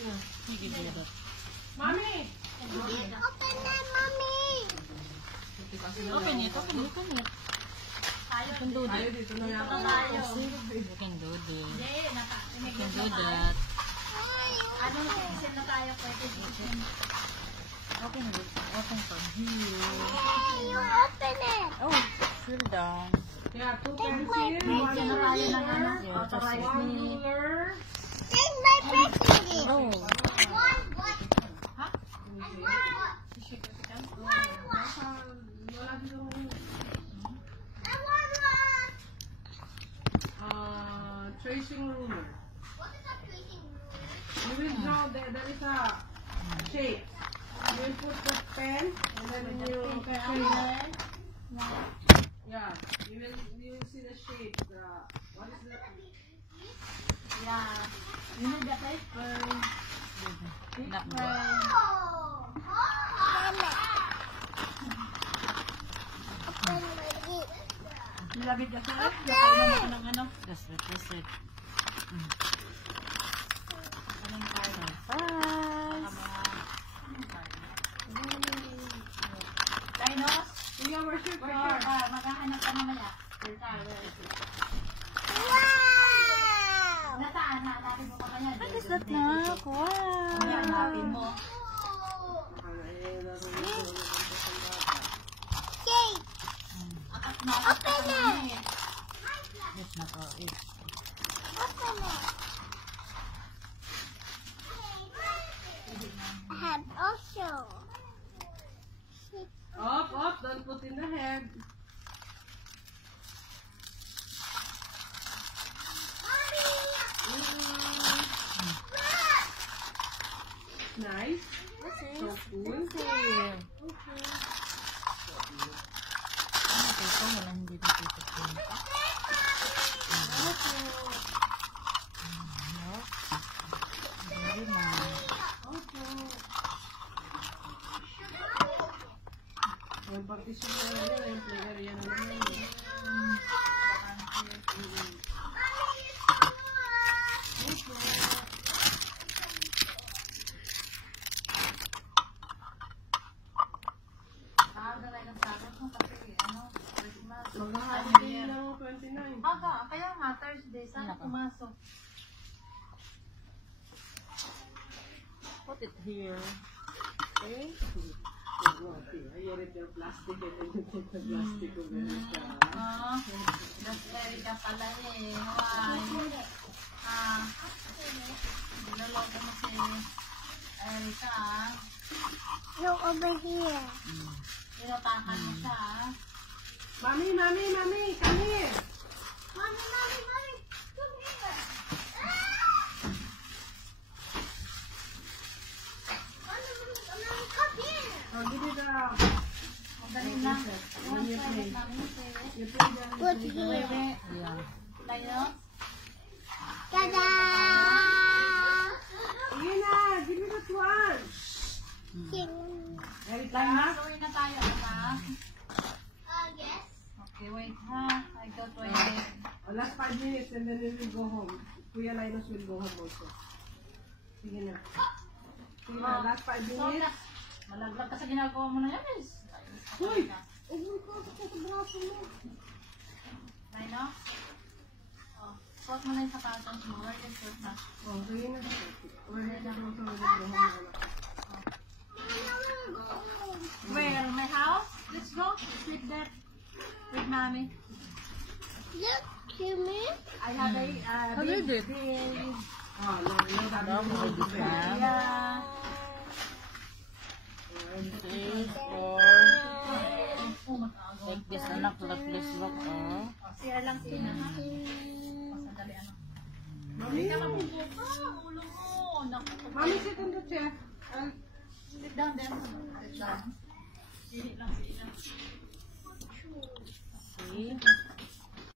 Sige, dito. Mommy! Open it, mommy! Open it. You can do that. Dito na nga You can do that. You can do that. Anong season na tayo pwede dito? Open it. Open from here. You open it! Oh, scroll down. Yeah, 2 Take pencils. my One pencil. one ruler. Take my pencil! Oh. One what? Huh? And one what? One what? Wala dito. And one what? Tracing ruler. What is a tracing ruler? You will draw, there is a shape. You will put the pen and then you trace. Yeah, you will see the shape. What is the... Yeah. You need the paper. Knock Oh! Open my lips. Nilagay ka sa Open! ng ano? Just replace it. Anong tayo? Dinos? Kuya, where's your Where car? maghahanap ka mamaya. Wow! Nasaan? Hanapin mo mamaya. What is that na? Wow! Hanapin mo. Cake! Open it! Yes, nako. Yes. Open it! I have also. Up, don't put in the head. Nice. So cool. Here. Ano ito? Walang hindi dito po. Very nice. Yung partition na yan, yung play area na naman. Mag-holiday ng 29. Kaya nga, Thursday, sana pumasok. Put it here. Okay? Ayaw rin yung plastic and then you put the plastic over it. Das Erika pala eh. Why? Niloloko mo si Erika ah. Look over here. Tinatakan mo siya ah. Mommy, come here. Mommy, come here. Come here. Oh, give me the... Magaling lang. When you play. You play the... Put here. Yeah. Tayo? Ta-da! Sige na, give me that one. Erika? Gawin na tayo, anak. Yes. Okay, wait ha. I go toilet. Last 5 minutes and then we will go home. Kuya Linus will go home also. Sige na. Sige na, last 5 minutes. Malaglag ka sa ginagawa mo na yan eh. Uy! Uy, ko sa braso mo. Tayo? Oh, suot mo na yung sapatos mo. Where is your na? Oh, sige na. We're here na also will go home. Where? My house? Let's go. Sleep there. With mommy. Look, Kimmy. I have a How you did? Oh, no, you have Dog, no maybe more. Yeah. 3, 4. Like this, anak. Like this, look. Oh. Siya lang sila. Sandali ano. Mommy, Ulo mo. Naku. Mommy, sit on the chair. Sit down there. Sit down. Sili lang sila. See?